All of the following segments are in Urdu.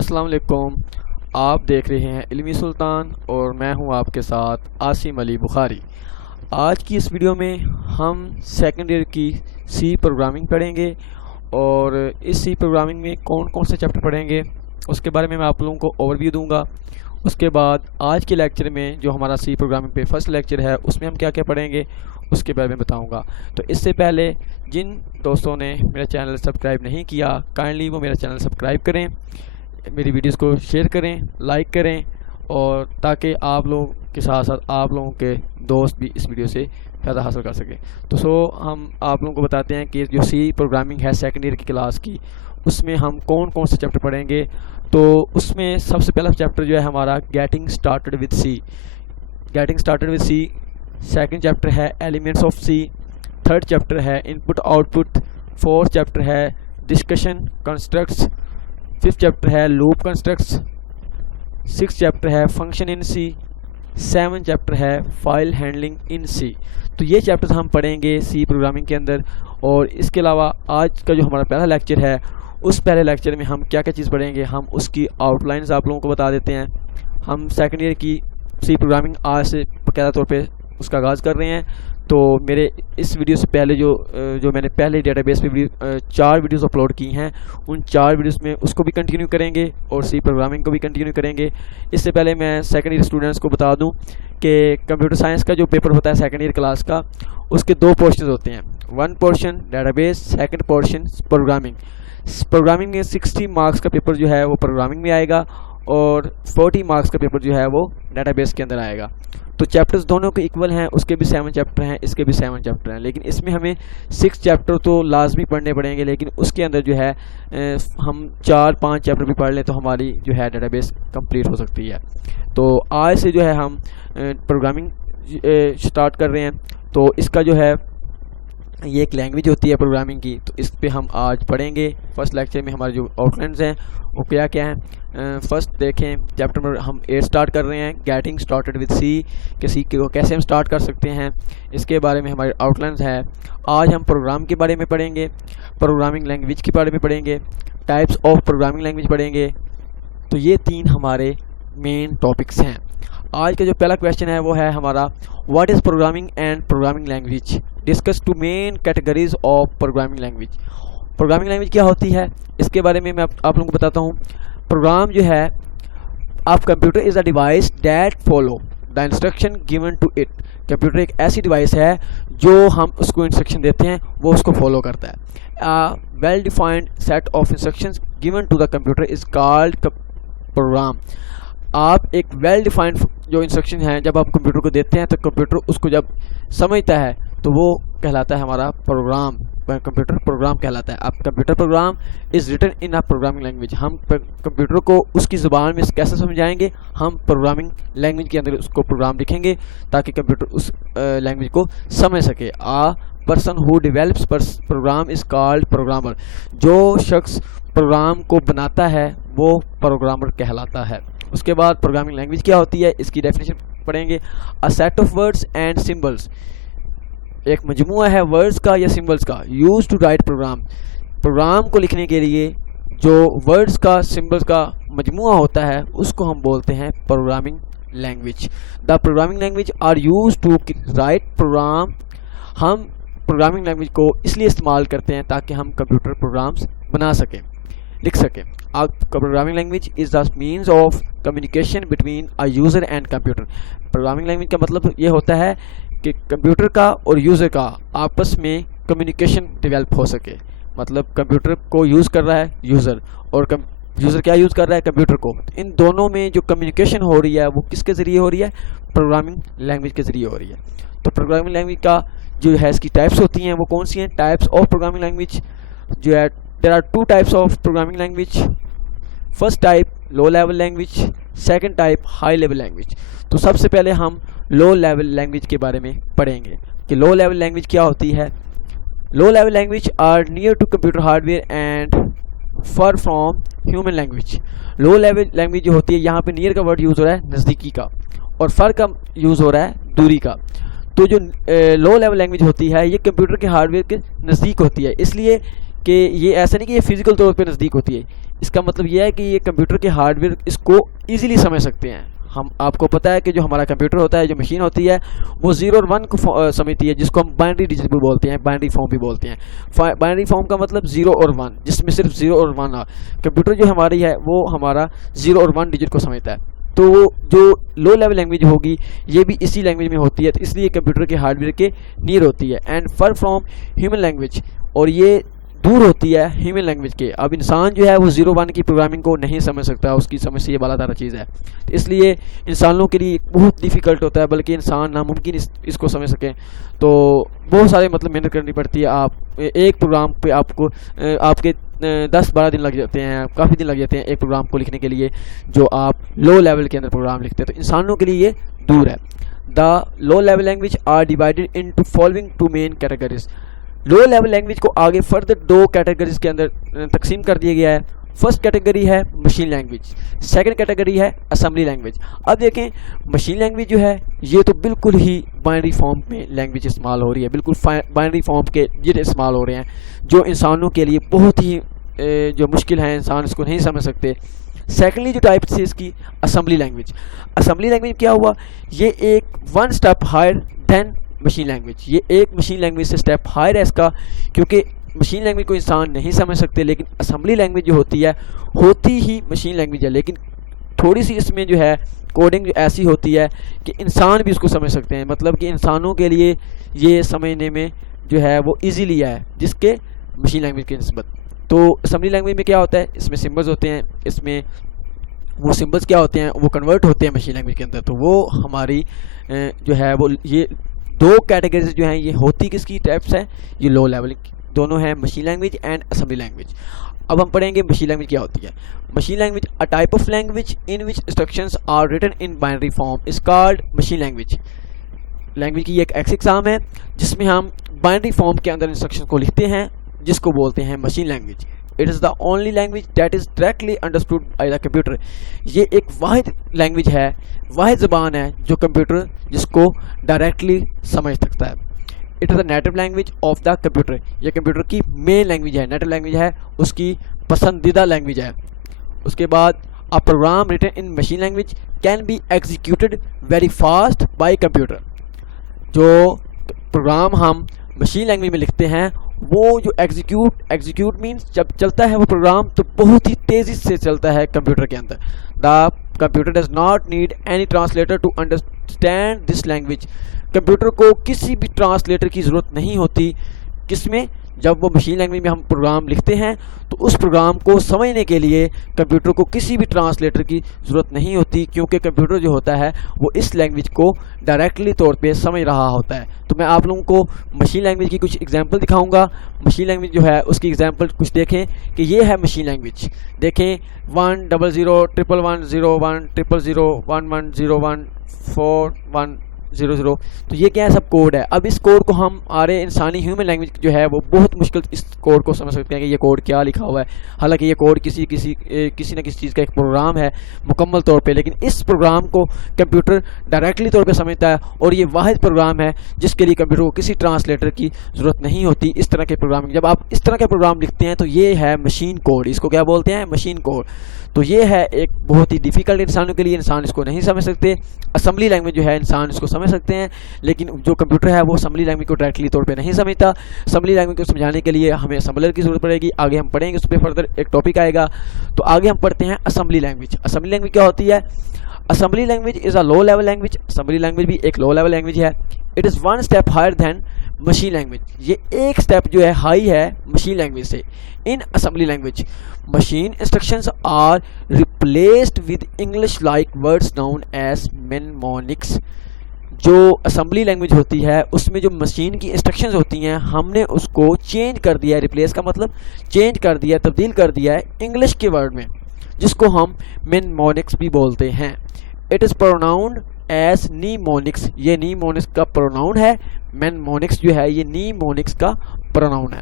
السلام علیکم. آپ دیکھ رہے ہیں علمی سلطان اور میں ہوں آپ کے ساتھ عاصم علی بخاری. آج کی اس ویڈیو میں ہم سیکنڈ ایئر کی سی پروگرامنگ پڑھیں گے اور اس سی پروگرامنگ میں کون کون سے چیپٹر پڑھیں گے اس کے بارے میں آپ لوگوں کو اوور ویو دوں گا. اس کے بعد آج کے لیکچر میں جو ہمارا سی پروگرامنگ پہ فرسٹ لیکچر ہے اس میں ہم کیا کیا پڑھیں گے اس کے بارے میں بتاؤں گا. تو اس سے پہلے جن دوستوں نے میرا چینل سبسکرائب نہیں کیا کائنڈلی وہ میرا چینل سبسکرائب کریں, میری ویڈیوز کو شیئر کریں, لائک کریں, اور تاکہ آپ لوگوں کے ساتھ ساتھ آپ لوگوں کے دوست بھی اس ویڈیو سے فائدہ حاصل کر سکیں. تو ہم آپ لوگوں کو بتاتے ہیں کہ جو سی پروگرامنگ ہے سیکنڈ ایئر کی کلاس کی اس میں ہم کون کون سے چیپٹر پڑھیں گے. تو اس میں سب سے پہلا چیپٹر جو ہے ہمارا getting started with C. Getting started with C. Second chapter ہے elements of C. Third chapter ہے input output. Fourth chapter ہے ڈسکشن کنسٹرکٹس. ففتھ چیپٹر ہے لوپ کنسٹرکٹس. سکس چیپٹر ہے function in C. Seven chapter ہے فائل ہینڈلنگ ان سی. تو یہ چیپٹرز ہم پڑھیں گے سی پروگرامنگ کے اندر. اور اس کے علاوہ آج کا جو ہمارا پہلا لیکچر ہے اس پہلے لیکچر میں ہم کیا کیا چیز پڑھیں گے ہم اس کی آؤٹ لائنز آپ لوگوں کو بتا دیتے ہیں. ہم سیکنڈ ایئر کی سی پروگرامنگ آج سے باقاعدہ طور پہ اس کا آغاز کر رہے ہیں. تو میرے اس ویڈیو سے پہلے جو میں نے پہلے ڈیٹا بیس پہ 4 ویڈیوز اپلوڈ کی ہیں ان 4 ویڈیوز میں اس کو بھی کنٹینیو کریں گے اور سی پروگرامنگ کو بھی کنٹینیو کریں گے. اس سے پہلے میں سیکنڈ ایئر اسٹوڈنٹس کو بتا دوں کہ کمپیوٹر سائنس کا جو پیپر ہوتا ہے سیکنڈ ایئر کلاس کا اس کے 2 پورشنز ہوتے ہیں. 1 portion data base, second portion programming. Programming میں 60 مارکس کا پیپر جو ہے وہ پروگرامنگ میں آئے گا اور 40 مارکس کا پیپر جو ہے وہ ڈیٹا بیس کے اندر آئے گا. تو چیپٹرز دونوں کے ایکول ہیں, اس کے بھی 7 چیپٹر ہیں, اس کے بھی 7 چیپٹر ہیں, لیکن اس میں ہمیں 6 چیپٹر تو لازمی پڑھنے پڑیں گے. لیکن اس کے اندر جو ہے ہم 4-5 چیپٹر بھی پڑھ لیں تو ہماری جو ہے ڈیٹا بیس کمپلیٹ ہو سکتی ہے. تو آج سے جو ہے ہم پروگرامنگ سٹارٹ کر رہے ہیں. تو اس کا جو ہے یہ ایک لینگویج ہوتی ہے پروگرامنگ کی, تو اس پہ ہم آج پڑھیں گے. فرسٹ لیکچر میں ہمارے جو آؤٹ لائنز ہیں وہ کیا کیا ہیں. فرسٹ دیکھیں چیپٹر نمبر ہم 8 سٹارٹ کر رہے ہیں گیٹنگ سٹارٹڈ وتھ سی, کہ سی کو کیسے ہم سٹارٹ کر سکتے ہیں اس کے بارے میں ہمارے آؤٹ لائنز ہے. آج ہم پروگرام کے بارے میں پڑھیں گے, پروگرامنگ لینگویج کے بارے میں پڑھیں گے, ٹائپس آف پروگرامنگ لینگویج پڑھیں گے. تو یہ 3 ہمارے مین ٹاپکس ہیں. آج کا جو پہلا کویشچن ہے وہ ہے ہمارا what is programming and programming language. Discuss 2 main categories of programming language. Programming language کیا ہوتی ہے اس کے بارے میں آپ لوگوں کو بتاتا ہوں. پروگرام جو ہے آپ computer is a device that follow the instruction given to it. Computer ایک ایسی ڈیوائس ہے جو ہم اس کو انسٹرکشن دیتے ہیں وہ اس کو فالو کرتا ہے. Well defined set of instructions given to the computer is called program. آپ ایک ویل ڈیفائنڈ جو انسٹرکشن ہیں جب آپ کمپیوٹر کو دیتے ہیں تو کمپیوٹر اس کو جب سمجھتا ہے تو وہ کہلاتا ہے ہمارا پروگرام. کمپیوٹر پروگرام کہلاتا ہے. اب computer program is written in a programming language. ہم کمپیوٹر کو اس کی زبان میں کیسے سمجھائیں گے, ہم پروگرامنگ لینگویج کے اندر اس کو پروگرام لکھیں گے تاکہ کمپیوٹر اس لینگویج کو سمجھ سکے. Person who develops program is called programmer. جو شخص پروگرام کو بناتا ہے وہ پروگرامر کہلاتا ہے. اس کے بعد پروگرامنگ لینگویج کیا ہوتی ہے اس کی ڈیفینیشن پڑھیں گے. A set of words and symbols. ایک مجموعہ ہے ورڈز کا یا سمبلس کا use to write program. Program کو لکھنے کے لیے جو ورڈز کا سمبلس کا مجموعہ ہوتا ہے اس کو ہم بولتے ہیں programming language. The programming language are use to write program. ہم پروگرامنگ لینگویج کو اس لیے استعمال کرتے ہیں تاکہ ہم کمپیوٹر پروگرامز بنا سکیں, لکھ سکیں. Programming language is the means of communication between a user and computer. Programming language کا مطلب یہ ہوتا ہے کہ کمپیوٹر کا اور یوزر کا آپس میں کمیونیکیشن ڈیولپ ہو سکے. مطلب کمپیوٹر کو یوز کر رہا ہے یوزر اور یوزر کیا یوز کر رہا ہے کمپیوٹر کو. ان دونوں میں جو کمیونیکیشن ہو رہی ہے وہ کس کے ذریعے ہو رہی ہے, پروگرامنگ لینگویج کے ذریعے ہو رہی ہے. تو پروگرامنگ لینگویج کا جو ہے اس کی ٹائپس ہوتی ہیں وہ کون سی ہیں. ٹائپس آف پروگرامنگ لینگویج جو ہے there are 2 types of programming language. First type low level language, second type high level language. تو سب سے پہلے ہم low level language کے بارے میں پڑھیں گے کہ low level language کیا ہوتی ہے. low level language are near to computer hardware and far from human language. low level language جو ہوتی ہے یہاں پہ near کا ورڈ یوز ہو رہا ہے نزدیکی کا اور far کا یوز ہو رہا ہے دوری کا. تو جو لو لیول لینگویج ہوتی ہے یہ کمپیوٹر کے ہارڈ ویئر کے نزدیک ہوتی ہے, اس لیے کہ یہ ایسا نہیں کہ یہ فزیکل طور پہ نزدیک ہوتی ہے. اس کا مطلب یہ ہے کہ یہ کمپیوٹر کے ہارڈ ویئر اس کو ایزیلی سمجھ سکتے ہیں. ہم آپ کو پتہ ہے کہ جو ہمارا کمپیوٹر ہوتا ہے, جو مشین ہوتی ہے, وہ 0 اور 1 کو سمجھتی ہے, جس کو ہم بائنری ڈیجٹ بولتے ہیں, بائنری فارم بھی بولتے ہیں. بائنری فارم کا مطلب 0 اور 1, جس میں صرف 0 اور 1 کمپیوٹر جو ہماری ہے وہ ہمارا 0 اور 1 ڈیجٹ کو سمجھتا ہے. تو جو لو لیول لینگویج ہوگی یہ بھی اسی لینگویج میں ہوتی ہے, تو اس لیے کمپیوٹر کے ہارڈ ویئر کے نیئر ہوتی ہے. اینڈ فر فرام ہیومن لینگویج, اور یہ دور ہوتی ہے ہیومن لینگویج کے. اب انسان جو ہے وہ 0-1 کی پروگرامنگ کو نہیں سمجھ سکتا, اس کی سمجھ سے یہ بالا تر چیز ہے. تو اس لیے انسانوں کے لیے بہت ڈیفیکلٹ ہوتا ہے, بلکہ انسان ناممکن اس کو سمجھ سکیں. تو بہت سارے مطلب محنت کرنی پڑتی ہے. آپ ایک پروگرام پہ آپ کے 10-12 دن لگ جاتے ہیں, کافی دن لگ جاتے ہیں ایک پروگرام کو لکھنے کے لیے, جو آپ لو لیول کے اندر پروگرام لکھتے ہیں. تو انسانوں کے لیے یہ دور ہے. The low level language are divided into following 2 main categories. Low level language کو آگے فردر 2 کیٹیگریز کے اندر تقسیم کر دیا گیا ہے. فرسٹ کیٹیگری ہے مشین لینگویج, سیکنڈ کیٹیگری ہے اسمبلی لینگویج. اب دیکھیں مشین لینگویج جو ہے یہ تو بالکل ہی بائنری فارم میں لینگویج استعمال ہو رہی ہے, بالکل بائنری فارم کے ڈیجٹ استعمال ہو رہے ہیں, جو انسانوں کے لیے بہت ہی جو مشکل ہے, انسان اس کو نہیں سمجھ سکتے. سیکنڈلی جو ٹائپ تھی اس کی اسمبلی لینگویج. اسمبلی لینگویج کیا ہوا, یہ ایک 1 step higher than machine language. یہ ایک مشین لینگویج سے اسٹیپ ہائر ہے اس کا, کیونکہ مشین لینگویج کو انسان نہیں سمجھ سکتے, لیکن اسمبلی لینگویج جو ہوتی ہی مشین لینگویج ہے, لیکن تھوڑی سی اس میں جو ہے کوڈنگ جو ایسی ہوتی ہے کہ انسان بھی اس کو سمجھ سکتے ہیں. مطلب کہ انسانوں کے لیے یہ سمجھنے میں جو ہے وہ ایزیلی ہے جس کے مشین لینگویج کی نسبت. تو اسمبلی لینگویج میں کیا ہوتا ہے, اس میں سمبلز ہوتے ہیں, اس میں وہ سمبلز کیا ہوتے ہیں وہ کنورٹ ہوتے ہیں مشین لینگویج کے اندر. تو وہ ہماری جو ہے وہ یہ 2 کیٹیگریز جو ہیں یہ ہوتی کس کی ٹائپس ہیں, یہ لو لیول دونوں ہیں, machine language and assembly language. اب ہم پڑھیں گے مشین لینگویج کیا ہوتی ہے. Machine language a type of language in which instructions are written in binary form is called machine language. Language کی ایک ایسی اقسام ہے جس میں ہم بائنری فارم کے اندر انسٹرکشن کو لکھتے ہیں, جس کو بولتے ہیں machine language. It is the only language that is directly understood by the computer. یہ ایک واحد لینگویج ہے, واحد زبان ہے جو کمپیوٹر جس کو ڈائریکٹلی سمجھ سکتا ہے. It is the native language of the computer. یہ کمپیوٹر کی مین لینگویج ہے, نیٹو لینگویج ہے, اس کی پسندیدہ لینگویج ہے. اس کے بعد a program written in machine language can be executed very fast by computer. جو پروگرام ہم مشین لینگویج میں لکھتے ہیں وہ جو ایگزیکیوٹ مینس جب چلتا ہے وہ پروگرام تو بہت ہی تیزی سے چلتا ہے کمپیوٹر کے اندر. The computer does not need any translator to understand this language. Computer کو کسی بھی ٹرانسلیٹر کی ضرورت نہیں ہوتی. کس میں؟ جب وہ مشین لینگویج میں ہم پروگرام لکھتے ہیں تو اس پروگرام کو سمجھنے کے لیے کمپیوٹر کو کسی بھی ٹرانسلیٹر کی ضرورت نہیں ہوتی, کیونکہ کمپیوٹر جو ہوتا ہے وہ اس لینگویج کو ڈائریکٹلی طور پہ سمجھ رہا ہوتا ہے. تو میں آپ لوگوں کو مشین لینگویج کی کچھ ایگزامپل دکھاؤں گا. مشین لینگویج جو ہے اس کی ایگزامپل کچھ دیکھیں کہ یہ ہے مشین لینگویج. دیکھیں 1001111001101101410. تو یہ کیا ہے, سب کوڈ ہے. اب اس کوڈ کو ہم انسانی ہیومن لینگویج جو ہے وہ بہت مشکل اس کوڈ کو سمجھ سکتے ہیں کہ یہ کوڈ کیا لکھا ہوا ہے. حالانکہ یہ کوڈ کسی نہ کسی چیز کا ایک پروگرام ہے مکمل طور پہ, لیکن اس پروگرام کو کمپیوٹر ڈائریکٹلی طور پہ سمجھتا ہے اور یہ واحد پروگرام ہے جس کے لیے کمپیوٹر کو کسی ٹرانسلیٹر کی ضرورت نہیں ہوتی. اس طرح کے پروگرامنگ, جب آپ اس طرح کے پروگرام لکھتے ہیں تو یہ ہے مشین کوڈ. اس کو کیا بولتے ہیں؟ Machine code. تو یہ ہے ایک بہت ہی ڈیفیکلٹ انسانوں کے لیے, انسان اس کو نہیں سمجھ سکتے. اسمبلی لینگویج جو ہے انسان اس کو سمجھ سکتے ہیں, لیکن جو کمپیوٹر ہے وہ اسمبلی لینگویج کو ڈائریکٹلی طور پہ نہیں سمجھتا. اسمبلی لینگویج کو سمجھانے کے لیے ہمیں اسمبلر کی ضرورت پڑے گی. آگے ہم پڑھیں گے اس پہ فردر ایک ٹاپک آئے گا. تو آگے ہم پڑھتے ہیں اسمبلی لینگویج. اسمبلی لینگویج کیا ہوتی ہے؟ Assembly language is a low level language. Assembly language بھی ایک لو لیول لینگویج ہے. It is 1 step higher than machine language. یہ ایک اسٹیپ جو ہے ہائی ہے مشین لینگویج سے. In assembly language machine instructions are replaced with English like words known as mnemonics. جو اسمبلی لینگویج ہوتی ہے اس میں جو مشین کی انسٹرکشنز ہوتی ہیں ہم نے اس کو چینج کر دیا ہے. ریپلیس کا مطلب چینج کر دیا, تبدیل کر دیا ہے انگلش کے ورڈ میں, جس کو ہم mnemonics بھی بولتے ہیں. It is pronounced as mnemonics. یہ mnemonics کا پروناؤن ہے. mnemonics جو ہے یہ mnemonics کا پروناؤن ہے.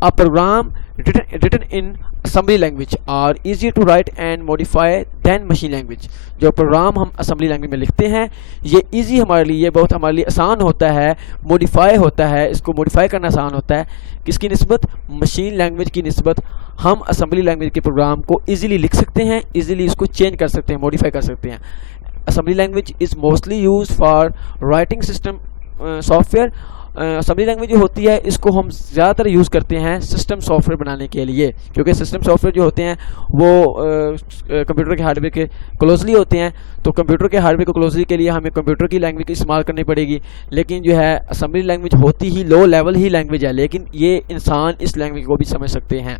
A program written in assembly language are easier to write and modify than machine language. جو پروگرام ہم اسمبلی لینگویج میں لکھتے ہیں یہ ایزی ہمارے لیے بہت ہمارے لیے آسان ہوتا ہے, موڈیفائی ہوتا ہے, اس کو موڈیفائی کرنا آسان ہوتا ہے. کس کی نسبت؟ مشین لینگویج کی نسبت. ہم اسمبلی لینگویج کے پروگرام کو ایزیلی لکھ سکتے ہیں, ایزیلی اس کو چینج کر سکتے ہیں, موڈیفائی کر سکتے ہیں. Assembly language is mostly use for writing system soft where. Assembly language جو ہوتی ہے اس کو ہم زیادہ تر یوز کرتے ہیں سسٹم سافٹ ویئر بنانے کے لیے, کیونکہ سسٹم سافٹ ویئر جو ہوتے ہیں وہ کمپیوٹر کے ہارڈ ویئر کے کلوزلی ہوتے ہیں. تو کمپیوٹر کے ہارڈ ویئر کو کلوزلی کے لیے ہمیں کمپیوٹر کی لینگویج استعمال کرنی پڑے گی, لیکن جو ہے اسمبلی لینگویج ہوتی ہی لو لیول ہی لینگویج ہے, لیکن یہ انسان اس لینگویج کو بھی سمجھ سکتے ہیں.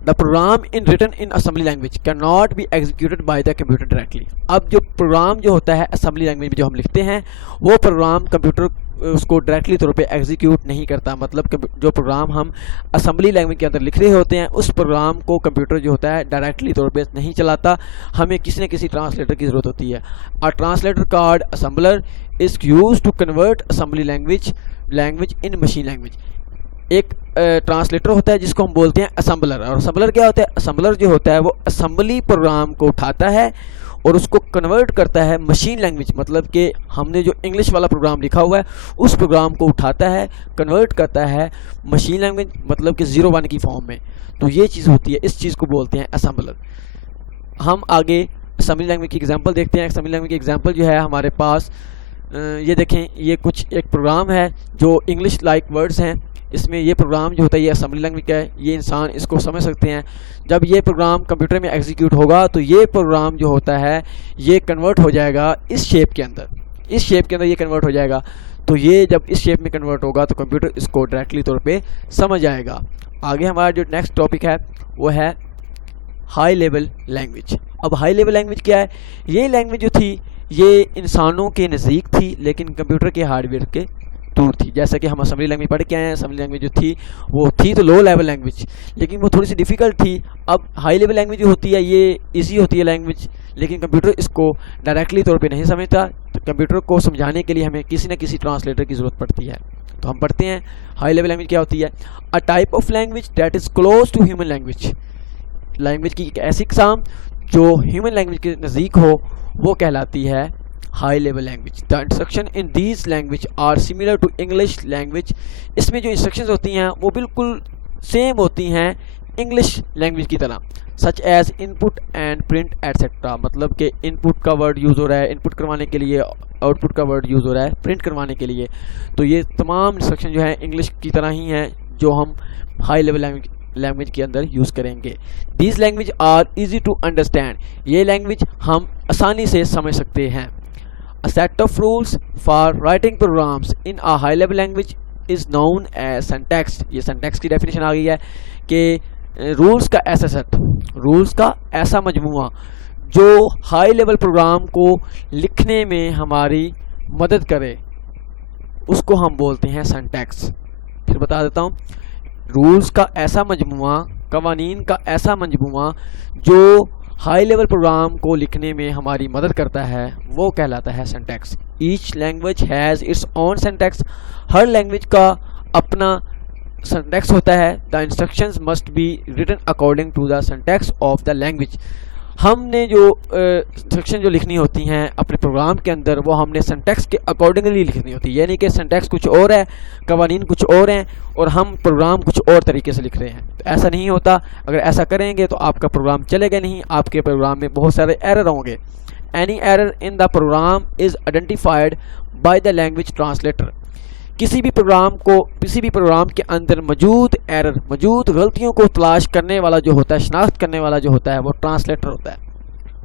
The program written in assembly language cannot be executed by the computer directly. اب جو پروگرام جو ہوتا ہے اسمبلی لینگویج میں جو ہم لکھتے ہیں وہ پروگرام کمپیوٹر اس کو ڈائریکٹلی طور پہ ایگزیکیوٹ نہیں کرتا. مطلب جو پروگرام ہم اسمبلی لینگویج کے اندر لکھ رہے ہوتے ہیں اس پروگرام کو کمپیوٹر جو ہوتا ہے ڈائریکٹلی طور پہ نہیں چلاتا, ہمیں کسی نہ کسی ٹرانسلیٹر کی ضرورت ہوتی ہے. A translator called assembler is used to convert assembly language in machine language. ایک ٹرانسلیٹر ہوتا ہے جس کو ہم بولتے ہیں اسمبلر. اور اسمبلر کیا ہوتا ہے؟ اسمبلر جو ہوتا ہے وہ اسمبلی پروگرام کو اٹھاتا ہے اور اس کو کنورٹ کرتا ہے مشین لینگویج. مطلب کہ ہم نے جو انگلش والا پروگرام لکھا ہوا ہے اس پروگرام کو اٹھاتا ہے, کنورٹ کرتا ہے مشین لینگویج, مطلب کہ 0-1 کی فارم میں. تو یہ چیز ہوتی ہے, اس چیز کو بولتے ہیں اسمبلر. ہم آگے اسمبلی لینگویج کی ایگزامپل دیکھتے ہیں. اسمبلی لینگویج کی ایگزامپل جو ہے ہمارے پاس یہ دیکھیں, یہ کچھ ایک پروگرام ہے جو انگلش لائک ورڈز ہیں. اس میں یہ پروگرام جو ہوتا ہے یہ اسمبلی لینگویج کا ہے, یہ انسان اس کو سمجھ سکتے ہیں. جب یہ پروگرام کمپیوٹر میں ایگزیکیوٹ ہوگا تو یہ پروگرام جو ہوتا ہے یہ کنورٹ ہو جائے گا اس شیپ کے اندر, اس شیپ کے اندر یہ کنورٹ ہو جائے گا. تو یہ جب اس شیپ میں کنورٹ ہوگا تو کمپیوٹر اس کو ڈائریکٹلی طور پہ سمجھ آئے گا. آگے ہمارا جو نیکسٹ ٹاپک ہے وہ ہے ہائی لیول لینگویج. اب ہائی لیول لینگویج کیا ہے؟ یہ لینگویج جو تھی یہ انسانوں کے نزدیک تھی لیکن کمپیوٹر کے ہارڈ ویئر کے دور تھی. جیسا کہ ہم اسمبلی لینگویج پڑھ کے آئے ہیں, اسمبلی لینگویج جو تھی وہ تھی تو لو لیول لینگویج, لیکن وہ تھوڑی سی ڈیفیکلٹ تھی. اب ہائی لیول لینگویج جو ہوتی ہے یہ ایزی ہوتی ہے لینگویج, لیکن کمپیوٹر اس کو ڈائریکٹلی طور پہ نہیں سمجھتا. تو کمپیوٹر کو سمجھانے کے لیے ہمیں کسی نہ کسی ٹرانسلیٹر کی ضرورت پڑتی ہے. تو ہم پڑھتے ہیں ہائی لیول لینگویج کیا ہوتی ہے. A type of language that is close to human language. Language کی ایک ایسی اقسام جو ہیومن لینگویج کے نزدیک ہو وہ کہلاتی ہے high level language. The instruction in these language are similar to English language. اس میں جو انسٹرکشنز ہوتی ہیں وہ بالکل سیم ہوتی ہیں انگلش لینگویج کی طرح. Such as in put and print et cetera. مطلب کہ ان پٹ کا ورڈ یوز ہو رہا ہے ان پٹ کروانے کے لیے, آؤٹ پٹ کا ورڈ یوز ہو رہا ہے پرنٹ کروانے کے لیے. تو یہ تمام انسٹرکشن جو ہیں انگلش کی طرح ہی ہیں جو ہم ہائی لیول لینگویج کے اندر یوز کریں گے. These language are easy to understand. یہ لینگویج ہم آسانی سے سمجھ سکتے ہیں. A set of rules for writing programs in a high level language is known as syntax. یہ syntax کی ڈیفینیشن آ گئی ہے کہ رولز کا ایسا سیٹ, رولز کا ایسا مجموعہ جو ہائی لیول پروگرام کو لکھنے میں ہماری مدد کرے اس کو ہم بولتے ہیں syntax. پھر بتا دیتا ہوں, رولز کا ایسا مجموعہ, قوانین کا ایسا مجموعہ جو ہائی لیول پروگرام کو لکھنے میں ہماری مدد کرتا ہے وہ کہلاتا ہے syntax. Each language has its own syntax. ہر لینگویج کا اپنا syntax ہوتا ہے. The instructions must be written according to the syntax of the language. ہم نے جو انسٹرکشن جو لکھنی ہوتی ہیں اپنے پروگرام کے اندر وہ ہم نے syntax کے اکارڈنگلی لکھنی ہوتی ہے. یعنی کہ syntax کچھ اور ہے, قوانین کچھ اور ہیں اور ہم پروگرام کچھ اور طریقے سے لکھ رہے ہیں. تو ایسا نہیں ہوتا. اگر ایسا کریں گے تو آپ کا پروگرام چلے گا نہیں, آپ کے پروگرام میں بہت سارے ایرر ہوں گے. Any error in the program is identified by the language translator. کسی بھی پروگرام کے اندر موجود غلطیوں کو تلاش کرنے والا جو ہوتا ہے, شناخت کرنے والا جو ہوتا ہے وہ ٹرانسلیٹر ہوتا ہے.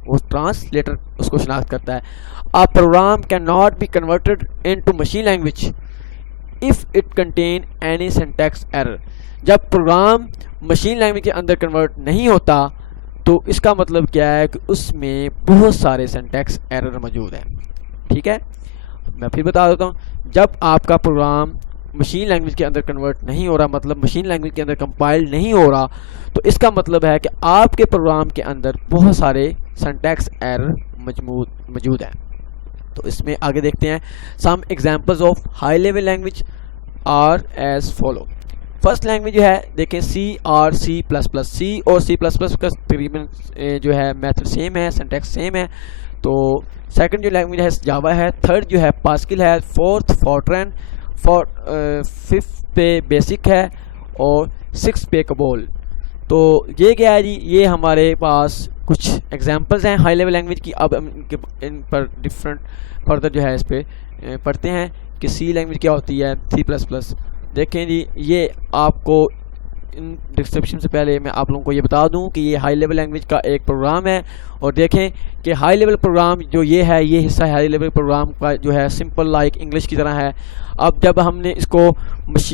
وہ ٹرانسلیٹر اس کو شناخت کرتا ہے. A program cannot be converted into machine language if it contain any syntax error. جب پروگرام مشین لینگویج کے اندر کنورٹ نہیں ہوتا تو اس کا مطلب کیا ہے کہ اس میں بہت سارے syntax error موجود ہیں. ٹھیک ہے, میں پھر بتا دیتا ہوں. جب آپ کا پروگرام مشین لینگویج کے اندر کنورٹ نہیں ہو رہا, مطلب مشین لینگویج کے اندر کمپائل نہیں ہو رہا, تو اس کا مطلب ہے کہ آپ کے پروگرام کے اندر بہت سارے syntax error موجود ہیں. تو اس میں آگے دیکھتے ہیں some examples of high level language are as follow. First language جو ہے دیکھیں سی اور سی پلس پلس. سی اور سی پلس پلس کا تقریباً جو ہے میتھڈ سیم ہے, سینٹیکس سیم ہے. تو سیکنڈ جو لینگویج ہے جاوا ہے, تھرڈ جو ہے پاسکل ہے, فورتھ فورٹرن, ففتھ پہ بیسک ہے, اور سکس پہ کبول. تو یہ کیا ہے جی, یہ ہمارے پاس کچھ ایگزامپلز ہیں ہائی لیول لینگویج کی. اب ہم ان پر ڈفرینٹ فردر جو ہے اس پہ پڑھتے ہیں کہ سی لینگویج کیا ہوتی ہے, سی پلس پلس. دیکھیں جی, یہ آپ کو ان ڈسکرپشن سے پہلے میں آپ لوگوں کو یہ بتا دوں کہ یہ ہائی لیول لینگویج کا ایک پروگرام ہے. اور دیکھیں کہ ہائی لیول پروگرام جو یہ ہے, یہ حصہ ہائی لیول پروگرام کا جو ہے سمپل لائک انگلش کی طرح ہے. اب جب ہم نے اس کو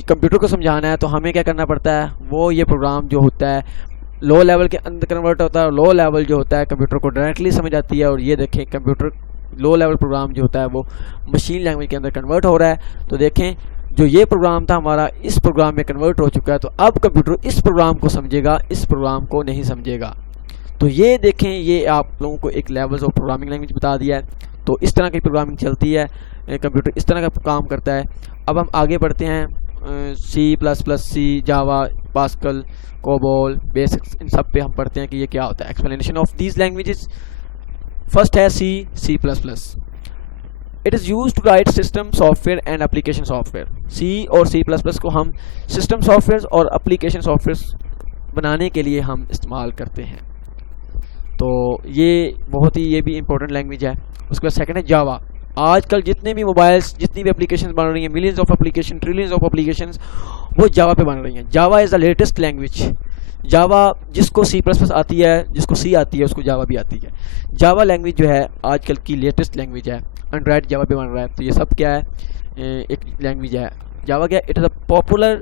کمپیوٹر کو سمجھانا ہے تو ہمیں کیا کرنا پڑتا ہے, وہ یہ پروگرام جو ہوتا ہے لو لیول کے اندر کنورٹ ہوتا ہے, اور لو لیول جو ہوتا ہے کمپیوٹر کو ڈائریکٹلی سمجھ آتی ہے. اور یہ دیکھیں کمپیوٹر لو لیول پروگرام جو ہوتا ہے وہ مشین لینگویج کے اندر کنورٹ ہو رہا ہے. تو دیکھیں جو یہ پروگرام تھا ہمارا اس پروگرام میں کنورٹ ہو چکا ہے. تو اب کمپیوٹر اس پروگرام کو سمجھے گا, اس پروگرام کو نہیں سمجھے گا. تو یہ دیکھیں, یہ آپ لوگوں کو ایک لیولز آف پروگرامنگ لینگویج بتا دیا ہے. تو اس طرح کی پروگرامنگ چلتی ہے, کمپیوٹر اس طرح کا کام کرتا ہے. اب ہم آگے بڑھتے ہیں, C plus plus, C, Java, Pascal, COBOL, BASICs, ان سب پہ ہم پڑھتے ہیں کہ یہ کیا ہوتا ہے. Explanation of these languages. First ہے C, C plus plus. It is use to write system software and application software. C اور سی پلس پلس کو ہم سسٹم سافٹ ویئر اور اپلیکیشن سافٹ ویئر بنانے کے لیے ہم استعمال کرتے ہیں. تو یہ بہت ہی, یہ بھی امپورٹنٹ لینگویج ہے. اس کے بعد سیکنڈ ہے جاوا. آج کل جتنے بھی موبائلس, جتنی بھی اپلیکیشنز بن رہی ہیں, millions of application, trillions of applications, وہ جاوا پہ بن رہی ہیں. جاوا از دا لیٹسٹ لینگویج. جاوا جس کو سی پلس پلس آتی ہے, جس کو سی آتی ہے, اس کو جاوا بھی آتی ہے. جاوا لینگویج جو ہے آج کل کی لیٹسٹ لینگویج ہے. اینڈرائڈ جاوا پہ بن رہا ہے. تو یہ سب کیا ہے, ایک لینگویج ہے جاوا. کیا, it is a popular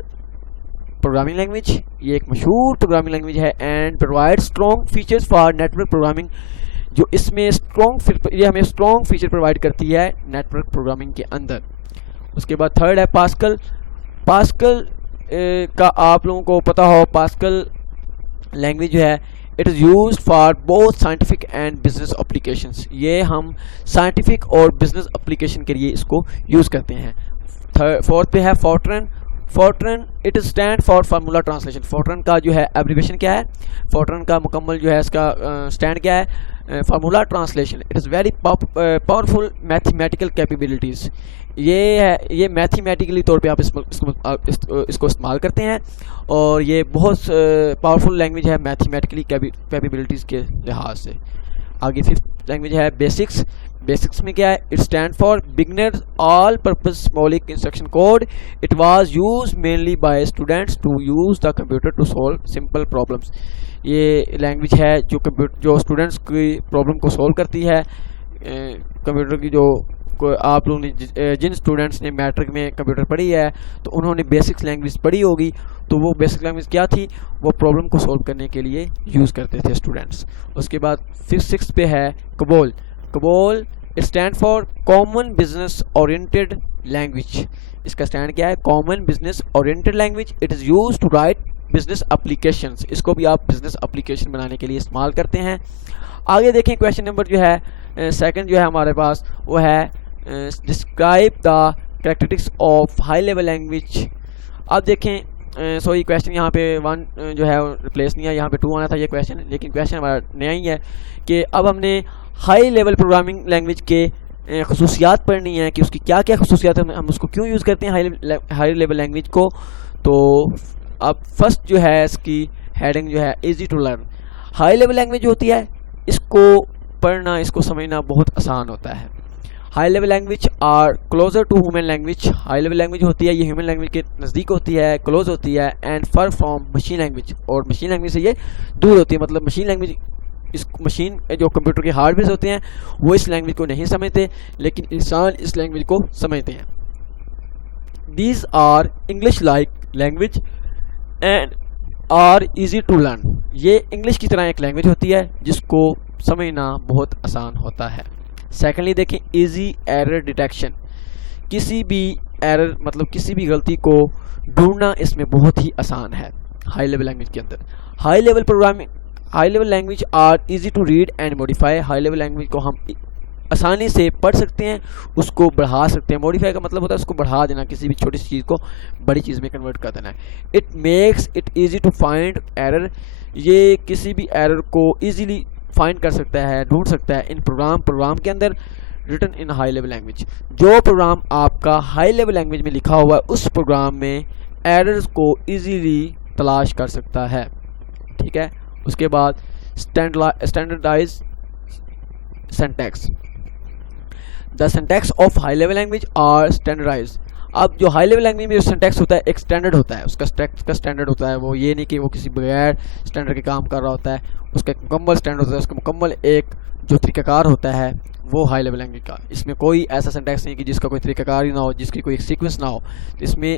programming language. یہ ایک مشہور پروگرامنگ لینگویج ہے. And provide strong features for network programming. جو اس میں یہ ہمیں اسٹرانگ فیچر پرووائڈ کرتی ہے نیٹورک پروگرامنگ کے اندر. اس کے بعد تھرڈ ہے پاسکل. پاسکل کا آپ لوگوں کو پتہ ہو, پاسکل لینگویج جو ہے it is used for both scientific and business applications. یہ ہم سائنٹیفک اور بزنس اپلیکیشن کے لیے اس کو یوز کرتے ہیں. فورتھ پہ ہے Fortran. Fortran it is stand for formula translation. Fortran کا جو ہے ایبریویشن کیا ہے, فورٹرن کا مکمل جو ہے اس کا اسٹینڈ کیا ہے, formula translation. It is very powerful mathematical capabilities. یہ ہے, یہ میتھمیٹیکلی طور پہ آپ اس کو استعمال کرتے ہیں, اور یہ بہت پاورفل لینگویج ہے میتھمیٹیکلی کیپیبلٹیز کے لحاظ سے. آگے ففتھ لینگویج ہے بیسکس. بیسکس میں کیا ہے, it stand for beginner all purpose symbolic instruction code. It was use mainly by students to use the computer to solve simple problems. یہ لینگویج ہے جو اسٹوڈنٹس کی پرابلم کو سولو کرتی ہے. کمپیوٹر کی جو آپ لوگوں نے جن اسٹوڈنٹس نے میٹرک میں کمپیوٹر پڑھی ہے تو انہوں نے بیسکس لینگویج پڑھی ہوگی. تو وہ بیسک لینگویج کیا تھی, وہ پرابلم کو سولو کرنے کے لیے یوز کرتے تھے اسٹوڈنٹس. اس کے بعد سکس پہ ہے COBOL. COBOL stand for common business oriented language. اس کا اسٹینڈ کیا ہے, common business oriented language. It is use to write business applications. اس کو بھی آپ بزنس اپلیکیشن بنانے کے لیے استعمال کرتے ہیں. آگے دیکھیں کویشچن نمبر جو ہے سیکنڈ جو ہے ہمارے پاس, وہ ہے describe the characteristics of high level language. اب دیکھیں سوری کویشچن یہاں پہ 1 جو ہے ریپلیس نہیں ہے, یہاں پہ 2 آنا تھا یہ کویشچن, لیکن کویشچن ہمارا نیا ہی ہے کہ اب ہم نے ہائی لیول پروگرامنگ لینگویج کے خصوصیات پڑھنی ہے کہ اس کی کیا کیا خصوصیات ہیں, ہم اس کو کیوں یوز کرتے ہیں ہائی لیول لینگویج کو. تو اب فرسٹ جو ہے اس کی ہیڈنگ جو ہے easy to learn. High level language جو ہوتی ہے اس کو پڑھنا, اس کو سمجھنا بہت آسان ہوتا ہے. High level language are closer to human language. High level language ہوتی ہے یہ ہیومن لینگویج کے نزدیک ہوتی ہے, کلوز ہوتی ہے. And for from machine language, اور مشین لینگویج سے یہ دور ہوتی ہے. مطلب مشین لینگویج, اس مشین جو کمپیوٹر کے ہارڈ ویئرز ہوتے ہیں وہ اس لینگویج کو نہیں سمجھتے, لیکن انسان اس لینگویج کو سمجھتے ہیں. These are English like language and are easy to learn. یہ انگلش کی طرح ایک لینگویج ہوتی ہے جس کو سمجھنا بہت آسان ہوتا ہے. سیکنڈلی دیکھیں ایزی ایرر ڈیٹیکشن. کسی بھی ایرر مطلب کسی بھی غلطی کو ڈھونڈنا اس میں بہت ہی آسان ہے ہائی لیول لینگویج کے اندر. High level programming, high level language are easy to read and modify. High level language کو ہم آسانی سے پڑھ سکتے ہیں, اس کو بڑھا سکتے ہیں. موڈیفائی کا مطلب ہوتا ہے اس کو بڑھا دینا, کسی بھی چھوٹی سی چیز کو بڑی چیز میں کنورٹ کر دینا ہے. It makes it easy to find error, یہ کسی بھی ایرر کو ایزیلی فائنڈ کر سکتا ہے, ڈھونڈ سکتا ہے ان پروگرام کے اندر. Written in high level language, جو پروگرام آپ کا ہائی لیول لینگویج میں لکھا ہوا ہے اس پروگرام میں ایررز کو ایزیلی تلاش کر سکتا ہے. ٹھیک ہے. اس کے بعد standardise syntax. The syntax of high level language are standardise. اب جو ہائی لیول لینگویج میں جو سینٹیکس ہوتا ہے ایک اسٹینڈرڈ ہوتا ہے, اس کا اسٹینڈرڈ ہوتا ہے. وہ یہ نہیں کہ وہ کسی بغیر اسٹینڈرڈ کے کام کر رہا ہوتا ہے, اس کا ایک مکمل اسٹینڈرڈ ہوتا ہے, اس کا مکمل ایک جو طریقہ کار ہوتا ہے وہ ہائی لیول لینگویج کا. اس میں کوئی ایسا سینٹیکس نہیں کہ جس کا کوئی طریقہ کار ہی نہ ہو, جس کی کوئی سیکوینس نہ ہو. اس میں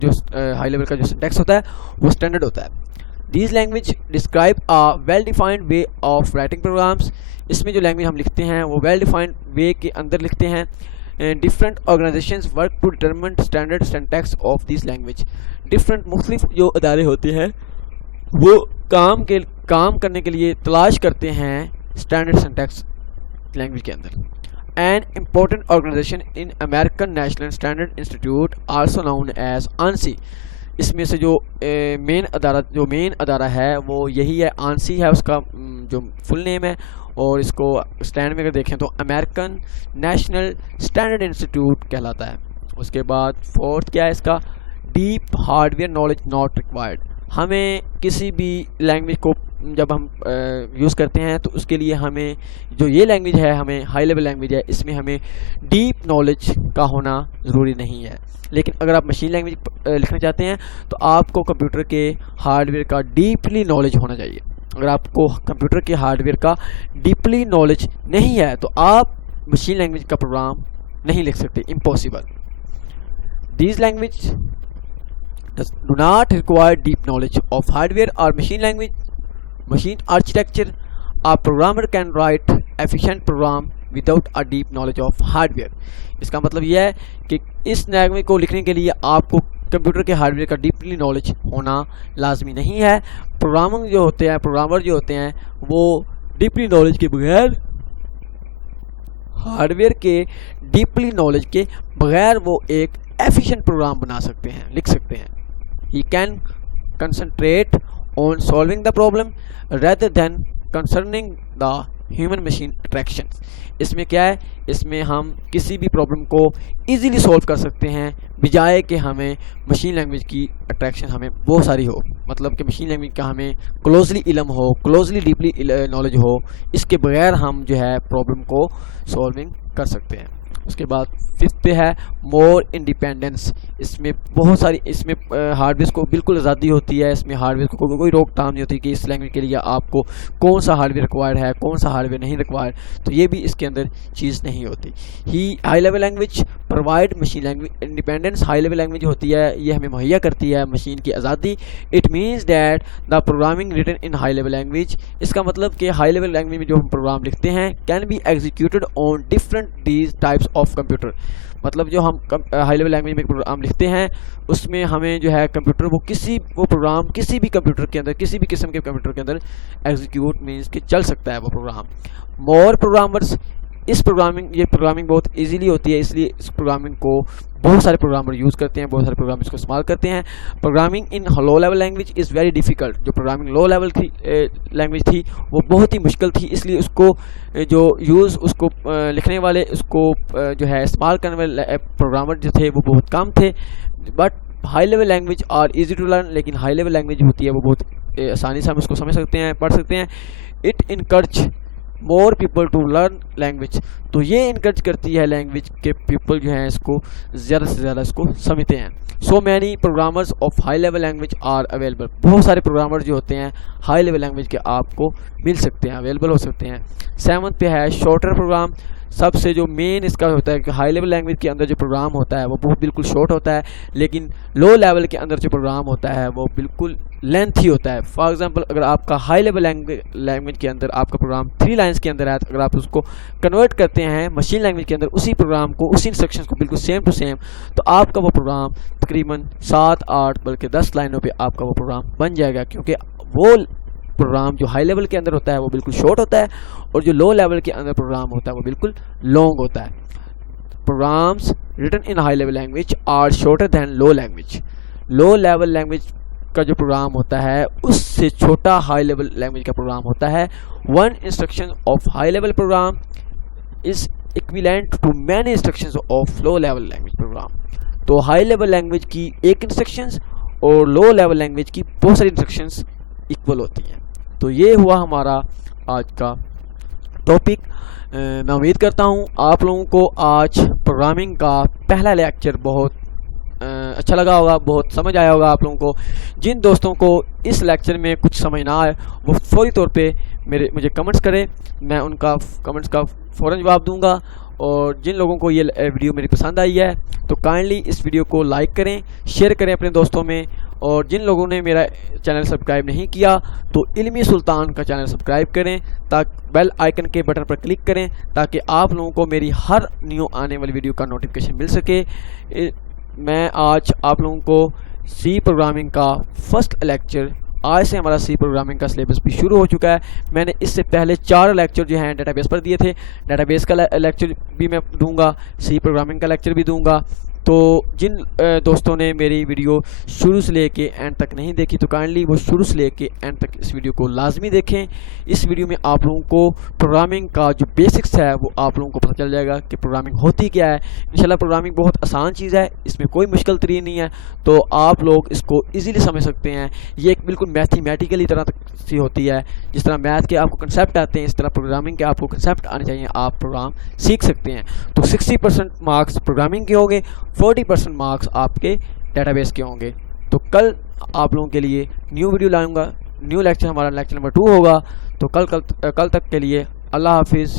جو ہائی لیول کا جو سینٹیکس ہوتا ہے وہ اسٹینڈرڈ ہوتا ہے. These language describe a well defined way of writing programs. اس میں جو لینگویج ہم لکھتے ہیں وہ ویل ڈیفائنڈ وے کے اندر لکھتے ہیں. Different organizations work to determine standard syntax of these language. Different مختلف جو ادارے ہوتے ہیں وہ کام کرنے کے لیے تلاش کرتے ہیں اسٹینڈرڈ سینٹیکس لینگویج کے اندر. An important organisation in American National Standard Institute also known as ANSI. اس میں سے جو مین ادارہ ہے وہ یہی ہے, آنسی ہے اس کا جو فل نیم ہے. اور اس کو اسٹینڈ میں اگر دیکھیں تو امریکن نیشنل اسٹینڈرڈ انسٹیٹیوٹ کہلاتا ہے. اس کے بعد فورتھ کیا ہے اس کا, deep hard where knowledge not required. ہمیں کسی بھی لینگویج کو جب ہم یوز کرتے ہیں تو اس کے لیے ہمیں جو یہ لینگویج ہے ہمیں ہائی لیول لینگویج ہے, اس میں ہمیں ڈیپ نالج کا ہونا ضروری نہیں ہے. لیکن اگر آپ مشین لینگویج لکھنا چاہتے ہیں تو آپ کو کمپیوٹر کے ہارڈ ویئر کا ڈیپلی نالج ہونا چاہیے. اگر آپ کو کمپیوٹر کے ہارڈ ویئر کا ڈیپلی نالج نہیں ہے تو آپ مشین لینگویج کا پروگرام نہیں لکھ سکتے, impossible. These language do not require deep knowledge of hardware or machine language, machine architecture. A programmer can write efficient program without a deep knowledge of hardware. اس کا مطلب یہ ہے کہ اس لینگویج کو لکھنے کے لیے آپ کو کمپیوٹر کے ہارڈ ویئر کا ڈیپلی نالج ہونا لازمی نہیں ہے. پروگرامر جو ہوتے ہیں وہ ڈیپلی نالج کے بغیر, ہارڈ ویئر کے ڈیپلی نالج کے بغیر وہ ایک ایفیشینٹ پروگرام بنا سکتے ہیں, لکھ سکتے ہیں. He can concentrate on solving the problem rather than concerning the human machine interactions. اس میں کیا ہے, اس میں ہم کسی بھی پرابلم کو ایزیلی سولو کر سکتے ہیں بجائے کہ ہمیں مشین لینگویج کی اٹریکشن ہمیں بہت ساری ہو. مطلب کہ مشین لینگویج کا ہمیں کلوزلی علم ہو, کلوزلی ڈیپلی نالج ہو, اس کے بغیر ہم جو ہے پرابلم کو سولونگ کر سکتے ہیں. اس کے بعد ففتھ پہ ہے مور انڈیپینڈنس. اس میں بہت ساری ہارڈ ویئر کو بالکل آزادی ہوتی ہے. اس میں ہارڈ ویئر کو کوئی روک ٹام نہیں ہوتی کہ اس لینگویج کے لیے آپ کو کون سا ہارڈ ویئر ریکوائرڈ ہے, کون سا ہارڈ ویئر نہیں ریکوائرڈ, تو یہ بھی اس کے اندر چیز نہیں ہوتی. High level language provide machine language independence. High level language ہوتی ہے یہ ہمیں مہیا کرتی ہے مشین کی آزادی. It means that the programming written in high level language. اس کا مطلب کہ ہائی لیول لینگویج میں جو ہم پروگرام لکھتے ہیں can be executed on different these types of computer. مطلب جو ہم ہائی لیول لینگویج میں پروگرام لکھتے ہیں اس میں ہمیں جو ہے کمپیوٹر وہ پروگرام کسی بھی کمپیوٹر کے اندر, کسی بھی قسم کے کمپیوٹر کے اندر ایگزیکیوٹ مینس کہ چل سکتا ہے وہ پروگرام. مور پروگرامرز, یہ پروگرامنگ بہت ایزیلی ہوتی ہے, اس لیے اس پروگرامنگ کو بہت سارے پروگرامر یوز کرتے ہیں, بہت سارے پروگرام اس کو استعمال کرتے ہیں. Programming in love level language is very difficult. جو پروگرامنگ لو لیول کی لینگویج تھی وہ بہت ہی مشکل تھی, اس لیے اس کو اس کو لکھنے والے, اس کو جو ہے استعمال کرنے والے پروگرامر جو تھے وہ بہت کم تھے. But high level language are easy to learn. لیکن ہائی لیول لینگویج ہوتی ہے وہ بہت آسانی سے ہم اس کو سمجھ سکتے ہیں, پڑھ سکتے ہیں. It encourage more people to learn language. تو یہ انکریج کرتی ہے لینگویج کے پیپل جو ہیں اس کو زیادہ سے زیادہ اس کو سمجھتے ہیں. So many programmers of high level language are available. بہت سارے پروگرامر جو ہوتے ہیں ہائی لیول لینگویج کے آپ کو مل سکتے ہیں, اویلیبل ہو سکتے ہیں. 7 پہ ہے شارٹر پروگرام. سب سے جو مین اس کا ہوتا ہے کہ ہائی لیول لینگویج کے اندر جو پروگرام ہوتا ہے وہ بہت بالکل شارٹ ہوتا ہے, لیکن لو لیول کے اندر جو پروگرام ہوتا ہے وہ بالکل لینتھی ہوتا ہے. فار ایگزامپل اگر آپ کا ہائی لیول لینگویج کے اندر آپ کا پروگرام 3 لائنس کے اندر ہے, اگر آپ اس کو کنورٹ کرتے ہیں مشین لینگویج کے اندر اسی پروگرام کو, اسی انسٹرکشنز کو بالکل سیم ٹو سیم, تو آپ کا وہ پروگرام تقریباً 7-8 بلکہ 10 لائنوں پہ آپ کا وہ پروگرام بن جائے گا, کیونکہ وہ پروگرام جو ہائی لیول کے اندر ہوتا ہے وہ بالکل شارٹ ہوتا ہے، اور جو لو لیول کے اندر پروگرام ہوتا ہے وہ بالکل لانگ ہوتا ہے. Programs written in high level language are shorter than low language. Low level language کا جو پروگرام ہوتا ہے اس سے چھوٹا ہائی لیول لینگویج کا پروگرام ہوتا ہے. One instruction of high level program is equivalent to many instructions of low level language program. تو ہائی لیول لینگویج کی ایک انسٹرکشنز اور لو لیول لینگویج کی بہت ساری انسٹرکشنز ایکول ہوتی ہیں. تو یہ ہوا ہمارا آج کا ٹاپک. میں امید کرتا ہوں آپ لوگوں کو آج پروگرامنگ کا پہلا لیکچر بہت اچھا لگا ہوگا، بہت سمجھ آیا ہوگا آپ لوگوں کو. جن دوستوں کو اس لیکچر میں کچھ سمجھ نہ آئے وہ فوری طور پہ مجھے کمنٹس کریں، میں ان کا کمنٹس کا فوراً جواب دوں گا. اور جن لوگوں کو یہ ویڈیو میری پسند آئی ہے تو کائنڈلی اس ویڈیو کو لائک کریں، شیئر کریں اپنے دوستوں میں. اور جن لوگوں نے میرا چینل سبسکرائب نہیں کیا تو علمی سلطان کا چینل سبسکرائب کریں، تاکہ بیل آئیکن کے بٹن پر کلک کریں تاکہ آپ لوگوں کو میری ہر نیو آنے والی ویڈیو کا نوٹیفیکیشن مل سکے. میں آج آپ لوگوں کو سی پروگرامنگ کا فرسٹ لیکچر، آج سے ہمارا سی پروگرامنگ کا سلیبس بھی شروع ہو چکا ہے. میں نے اس سے پہلے 4 لیکچر جو ہیں ڈیٹا بیس پر دیے تھے. ڈیٹا بیس کا لیکچر بھی میں دوں گا، سی پروگرامنگ کا لیکچر بھی دوں گا. تو جن دوستوں نے میری ویڈیو شروع سے لے کے اینڈ تک نہیں دیکھی تو کائنڈلی وہ شروع سے لے کے اینڈ تک اس ویڈیو کو لازمی دیکھیں. اس ویڈیو میں آپ لوگوں کو پروگرامنگ کا جو بیسکس ہے وہ آپ لوگوں کو پتہ چل جائے گا کہ پروگرامنگ ہوتی کیا ہے. انشاءاللہ پروگرامنگ بہت آسان چیز ہے، اس میں کوئی مشکل ترین نہیں ہے، تو آپ لوگ اس کو ایزیلی سمجھ سکتے ہیں. یہ ایک بالکل میتھمیٹیکلی طرح سی ہوتی ہے. جس طرح میتھ کے آپ کو کنسیپٹ آتے ہیں اس طرح پروگرامنگ کے آپ کو کنسیپٹ آنے چاہیے، آپ پروگرام سیکھ سکتے ہیں. تو 60% مارکس پروگرامنگ کے ہوں گے، 40% مارکس آپ کے ڈیٹا بیس کے ہوں گے. تو کل آپ لوگوں کے لیے نیو ویڈیو لاؤں گا، نیو لیکچر ہمارا لیکچر نمبر 2 ہوگا. تو کل تک کے لیے اللہ حافظ.